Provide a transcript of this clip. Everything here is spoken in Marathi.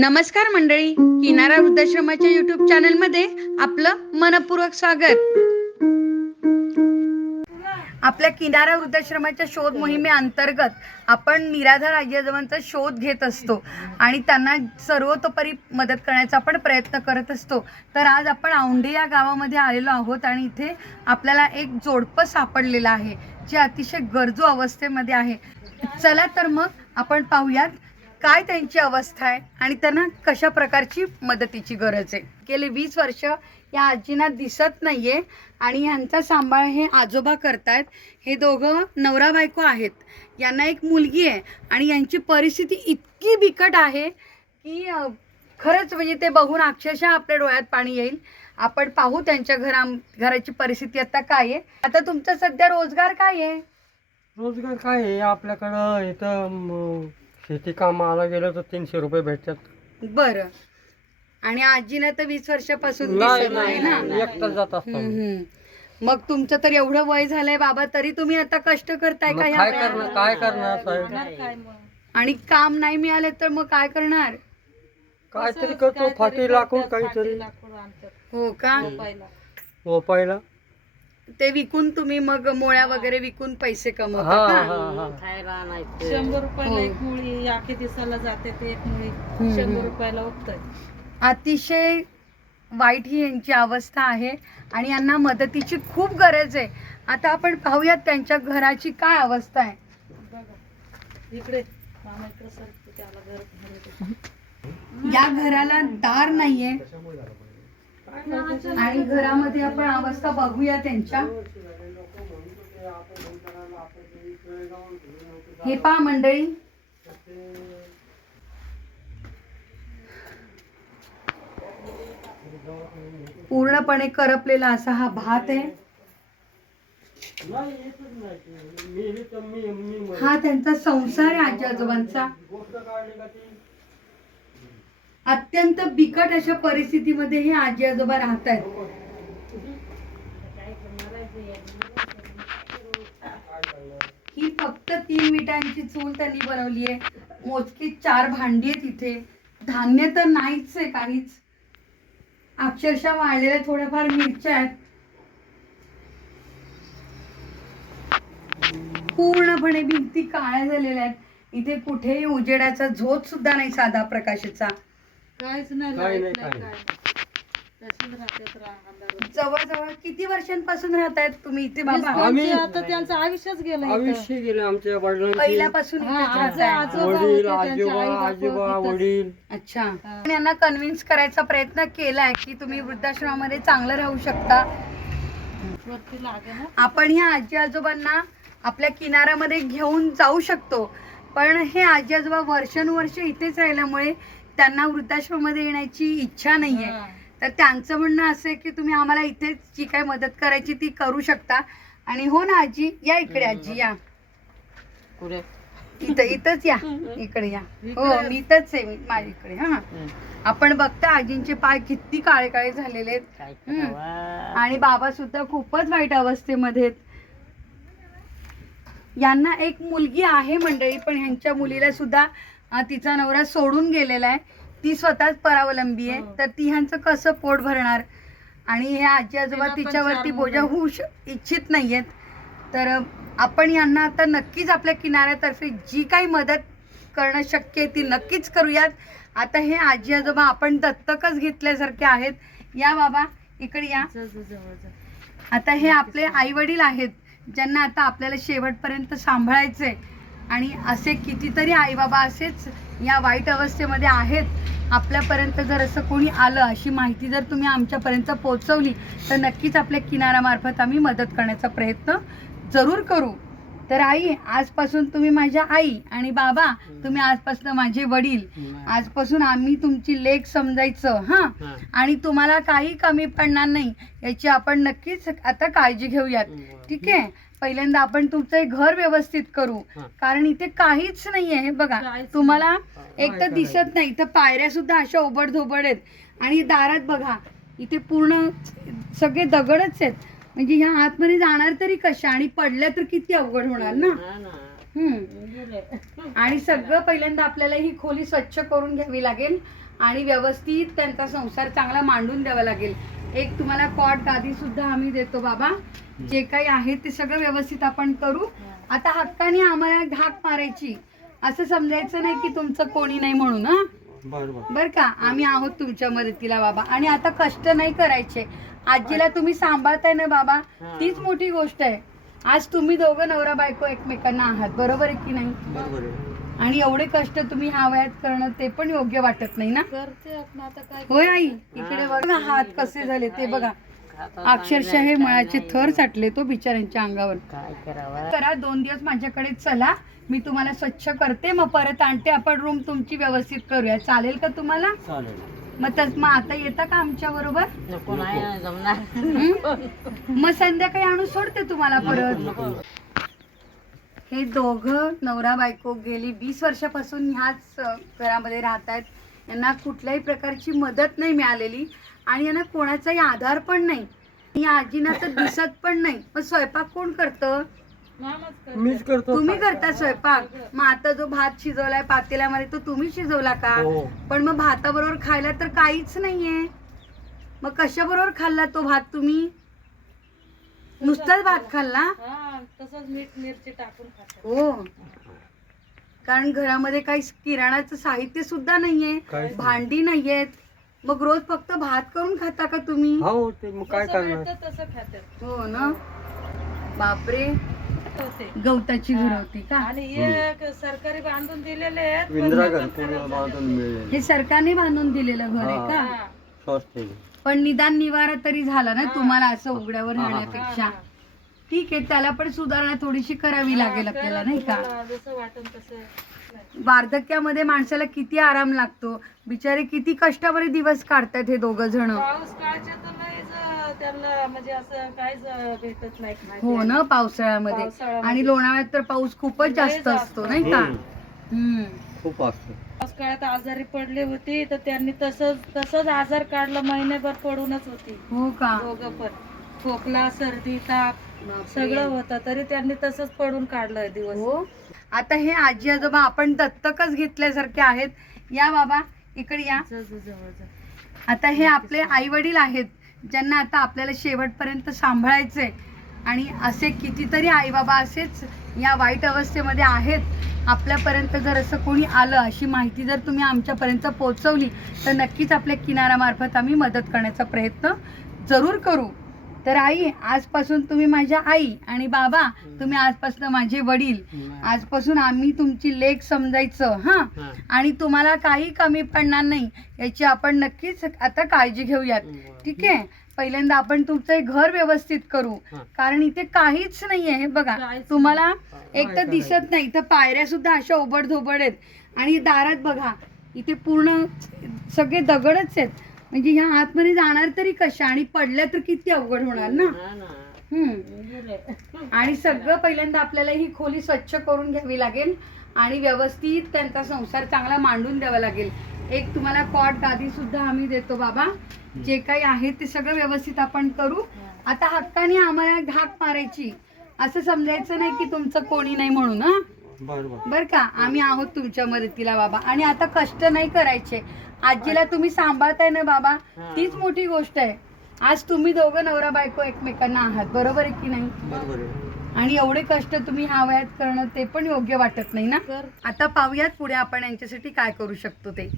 नमस्कार मंडळी किनारा वृद्धाश्रमाच्या युट्यूब चॅनलमध्ये आपलं मनपूर्वक स्वागत. आपल्या किनारा वृद्धाश्रमाच्या शोध मोहिमे अंतर्गत आपण निराधार आजी आजोबांचा शोध घेत असतो आणि त्यांना सर्वतोपरी मदत करण्याचा आपण प्रयत्न करत असतो. तर आज आपण औंढे या गावामध्ये आलेलो आहोत आणि इथे आपल्याला एक जोडपं सापडलेलं आहे जे अतिशय गरजू अवस्थेमध्ये आहे. चला तर मग आपण पाहूयात काय त्यांची अवस्था आहे आणि त्यांना कशा प्रकारची मदतीची गरज आहे? गेले वीस वर्ष या आजींना दिसत नाहीये आणि यांचा सांभाळ हे आजोबा करतायत. हे दोघं नवरा बायको आहेत. यांना एक मुलगी आहे आणि यांची परिस्थिती इतकी बिकट आहे की खरंच म्हणजे ते बघून अक्षरशः आपल्या डोळ्यात पाणी येईल. आपण पाहू त्यांच्या घरा घराची परिस्थिती आता काय आहे. आता तुमचा सध्या रोजगार काय आहे? रोजगार काय आहे? आपल्याकडं इथं शेती कामाला गेलं तर तीनशे रुपये भेटतात. बरं. आणि आजीनं तर वीस वर्षापासून नाही दिसत नाही ना? नाही एकटाच जात असतो हम्म, हम्म. मग तुमचं तर एवढं वय झालंय बाबा तरी तुम्ही आता कष्ट करताय मग का ह्या काय वयात? करणार काय करणार साहेब? आणि काम नाही मिळालं तर मग काय करणार? काहीतरी करतो फाटी लाकूड काहीतरी. हो का? हो पहिला ते विकून तुम्ही मग मोळ्या वगैरे विकून पैसे कमवता हा का? हा शंभर रुपयाला हो. एक मुळी आखे दिवसाला जाते ते एक मुळी. शंभर रुपयाला उठतंय. अतिशय वाईट ही यांची अवस्था आहे आणि यांना मदतीची खूप गरज आहे. आता आपण पाहूयात त्यांच्या घराची काय अवस्था आहे. बघा इकडे. मामा इकडे सर त्याला घर घर आहे. या घराला दार नाहीये. आणि घरामध्ये आपण अवस्था बघूया त्यांच्या. हे पा मंडळी. पूर्णपणे करपलेला असा हा भात आहे. हा त्यांचा संसार आहे आजी आजोबांचा. अत्यंत बिकट अशा परिस्थितीमध्ये हे आजी आजोबा राहत आहेत ही फक्त तीन मिठांची चूल त्यांनी बनवली आहे. मोजकी चार भांडी आहेत इथे. धान्य तर नाहीच आहे काहीच. अक्षरशः वाळलेल्या थोड्याफार मिरच्या आहेत. पूर्णपणे भिंती काळ्या झालेल्या आहेत. इथे कुठेही उजेडाचा झोत सुद्धा नाही साधा प्रकाशाचा. काहीच नाही काय लाइट नाही, नाही काय काय तशीच राहतात रा- अंधारात. जवळजवळ किती वर्षांपासून राहत आहेत तुम्ही इथे बाबा आम्ही- त्यांचे आता त्यांचं आयुष्यच गेलं इथं. आयुष्य गेले आमच्या वडिलांची पहिल्यापासून हा, इथेच आजी- राहताय. आजोबा वडील होते, त्यांचे आजोबा आई-बाप आजोबा इथंच. वडील अच्छा हा. यांना कन्व्हिन्स करायचा प्रयत्न केलाय की तुम्ही वृद्धाश्रमामध्ये चांगलं राहू शकता वरती लागे ना आपण ह्या आजी आजोबांना आपल्या किनाऱ्यामध्ये घेऊन जाऊ शकतो पण हे आजी आजोबा वर्षानुवर्ष इथेच राहिल्यामुळे त्यांना वृद्धाश्रमामध्ये येण्याची इच्छा नाहीये. हा. तर त्यांचं म्हणणं असं आहे की तुम्ही आम्हाला इथेच जी काय मदत करायची ती करू शकता. आणि हो ना आजी या इकडे आजी या. इथं इथंच या. इकडे या. हो मी इथंच आहे मी माझ्याकडे हा. आपण बघता आजींचे पाय किती काळे काळे झालेले आहेत. हम्म. आणि बाबा सुद्धा खूपच वाईट अवस्थेमध्ये आहेत. यांना एक मुलगी आहे मंडळी पण ह्यांच्या मुलीला सुद्धा अं, तिचा नवरा सोडून गेलेला आहे. ती स्वतःच परावलंबी आहे. हो. तर ती ह्यांचं कसं पोट भरणार? आणि हे आजी आजोबा पण तिच्यावरती चार बोजा. होऊ श- इच्छित नाहीयेत. तर अं, आपण यांना आता नक्कीच आपल्या किनाऱ्यातर्फे जी काही मदत करणं शक्य आहे ती नक्कीच करूयात. आता हे आजी आजोबा आपण दत्तकच घेतल्यासारखे आहेत. या बाबा इकडे या. जा, जा, जवळ जा. आता हे आपले आई वडील आहेत ज्यांना आता आपल्याला शेवटपर्यंत सांभाळायचंय. आणि असे कितीतरी आई बाबा असेच या वाईट अवस्थेमध्ये आहेत. आपल्यापर्यंत जर असं कोणी आलं अशी माहिती जर तुम्ही आमच्यापर्यंत पोहोचवली तर नक्कीच आपल्या किनाऱ्यामार्फत आम्ही मदत करण्याचा प्रयत्न जरूर करू. तर आई आजपासून तुम्ही माझ्या आई आणि बाबा तुम्ही आजपासून माझे वडील. आजपासून आम्ही तुमची लेख समजायचं हां? हा. आणि तुम्हाला काही कमी पडणार नाही याची आपण नक्कीच आता काळजी घेऊयात. ठीक आहे? पहिल्यांदा आपण तुमचं हे घर व्यवस्थित करू. कारण इथे काहीच नाहीये हे बघा. तुम्हाला एक तर दिसत नाही इथं पायऱ्या सुद्धा अशा ओबड धोबड आहेत. आणि दारात बघा इथे पूर्ण सगळे दगडच आहेत. म्हणजे ह्या आतमध्ये जाणार तरी कशा? आणि पडल्या तर किती अवघड होणार ना? हम्म. आणि सगळं पहिल्यांदा आपल्याला ही खोली स्वच्छ करून घ्यावी लागेल आणि व्यवस्थित त्यांचा संसार चांगला मांडून द्यावा लागेल. एक तुम्हाला कॉट गादी सुद्धा आम्ही देतो बाबा. जे काही आहे ते सगळं व्यवस्थित आपण करू. आता हक्काने आम्हाला हाक मारायची. असं समजायचं नाही की तुमचं कोणी नाही म्हणून हा? बरं बरं. बर का? आम्ही आहोत तुमच्या मदतीला बाबा. आणि आता कष्ट नाही करायचे. आजीला तुम्ही सांभाळताय ना बाबा? तीच मोठी गोष्ट आहे. आज तुम्ही दोघं नवरा बायको एकमेकांना आहात. बरोबर आहे की नाही? बरोबर आहे. आणि एवढे कष्ट तुम्ही ह्या वयात करणं ते पण योग्य वाटत नाही ना? करते आपण आता काय होय आई इकडे बघा हात कसे झाले ते बघा. अक्षरशः हे मळाचे थर साठले तो बिचाऱ्यांच्या अंगावर. काय करावं? करा दोन दिवस माझ्याकडे चला. मी तुम्हाला स्वच्छ करते. मग परत आणते. आपण रूम तुमची व्यवस्थित करूया. चालेल का तुम्हाला? चालेल. मग तस मग आता येता का आमच्या बरोबर? नको नाही जमणार. मग संध्याकाळी आणून सोडते तुम्हाला परत. हे दोघं नवरा बायको गेली वीस वर्षापासून ह्याच घरामध्ये राहत आहेत यांना कुठल्याही प्रकारची मदत नाही मिळालेली आणि यांना कोणाचाही आधार पण नाही. या आजीना तर दिसत पण नाही. मग स्वयंपाक कोण करतं? मीच करतो. तुम्ही करता स्वयंपाक. मग आता जो भात शिजवलाय पातेल्यामध्ये तो तुम्ही शिजवला का? हो. पण मग भाताबरोबर खायला तर काहीच नाहीये. मग कशाबरोबर खाल्ला तो भात तुम्ही? नुसताच भात खाल्ला? तसंच मीठ मिरची टाकून खातो. हो. कारण घरामध्ये काही किराणाचं साहित्य सुद्धा नाहीये काहीच नाही. भांडी नाहीयेत. मग रोज फक्त भात करून खाता का तुम्ही? हो ते मग काय जसं करणार? भेटतं तसं खातात. हो ना. बापरे. होते गवताची घर होती का आणि हे सरकारी बांधून दिलेले आहेत पण इंदिरा ते पण घरकुल खराब झाले. बांधून मिळेल हे सरकारने बांधून दिलेलं घर आहे. का हा. स्वस्त आहे. पण निदान निवारा तरी झाला ना. तुम्हाला असं उघड्यावर. राहण्यापेक्षा हा. ठीक आहे त्याला पण सुधारणा थोडीशी करावी लागेल आपल्याला नाही का तुम्हाला जसं वाटेल तसं वार्धक्यामध्ये माणसाला किती आराम लागतो बिचारे किती कष्टावर दिवस काढतात हे दोघ जण पाऊस काळच्या तर त्यांना म्हणजे असं काहीच भेटत नाही हो ना पावसाळ्यामध्ये. आणि लोणावळ्यात तर पाऊस खूपच जास्त असतो. नाही का? हम्म. हम्म. खूप असतं. पाऊस काळात आजारी पडली होती तर त्यांनी तसंच तसंच आजार काढला महिनेभर पडूनच होती. हो का? दोघं पण. खोकला सर्दी ताप सगळं होतं तरी त्यांनी तसंच पडून काढलं दिवस. हो. आता हे आजी आजोबा आपण दत्तकच घेतल्यासारखे आहेत. या बाबा इकडे या. जवळ जवळ आता हे आपले आई वडील आहेत. ज्यांना आता आपल्याला शेवटपर्यंत सांभाळायचंय आणि असे कितीतरी आई बाबा असेच या वाईट अवस्थेमध्ये आहेत आपल्यापर्यंत जर असं कोणी आलं अशी माहिती जर तुम्ही आमच्यापर्यंत पोहोचवली तर नक्कीच आपल्या किनाऱ्यामार्फत आम्ही मदत करण्याचा प्रयत्न जरूर करू. तर आई आजपासून तुम्ही माझ्या आई आणि बाबा तुम्ही आजपासून माझे वडील. आजपासून आम्ही तुमची लेख समजायचं हां? हा. आणि तुम्हाला काही कमी पडणार नाही याची आपण नक्कीच आता काळजी घेऊयात. ठीक आहे? पहिल्यांदा आपण तुमचं हे घर व्यवस्थित करू. कारण इथे काहीच नाहीये हे बघा. तुम्हाला एक तर दिसत नाही तर पायऱ्या सुद्धा अशा ओबड धोबड आहेत. आणि दारात बघा इथे पूर्ण सगळे दगडच आहेत. म्हणजे ह्या आतमध्ये जाणार तरी कशा? आणि पडल्या तर किती अवघड होणार ना? हम्म. आणि सगळं पहिल्यांदा आपल्याला ही खोली स्वच्छ करून घ्यावी लागेल आणि व्यवस्थित त्यांचा संसार चांगला मांडून द्यावा लागेल. एक तुम्हाला कॉट गादी सुद्धा आम्ही देतो बाबा. जे काही आहे ते सगळं व्यवस्थित आपण करू. आता हक्काने आम्हाला हाक मारायची. असं समजायचं नाही की तुमचं कोणी नाही म्हणून हा? बरं का? आम्ही आहोत तुमच्या मदतीला बाबा. आणि आता कष्ट नाही करायचे. आजीला तुम्ही सांभाळताय ना बाबा? तीच मोठी गोष्ट आहे. आज तुम्ही दोघं नवरा बायको एकमेकांना आहात. बरोबर आहे की नाही? बरोबर आहे. आणि एवढे कष्ट तुम्ही ह्या वयात करणं ते पण योग्य वाटत नाही ना? आता पाहूयात पुढे आपण यांच्यासाठी काय करू शकतो ते.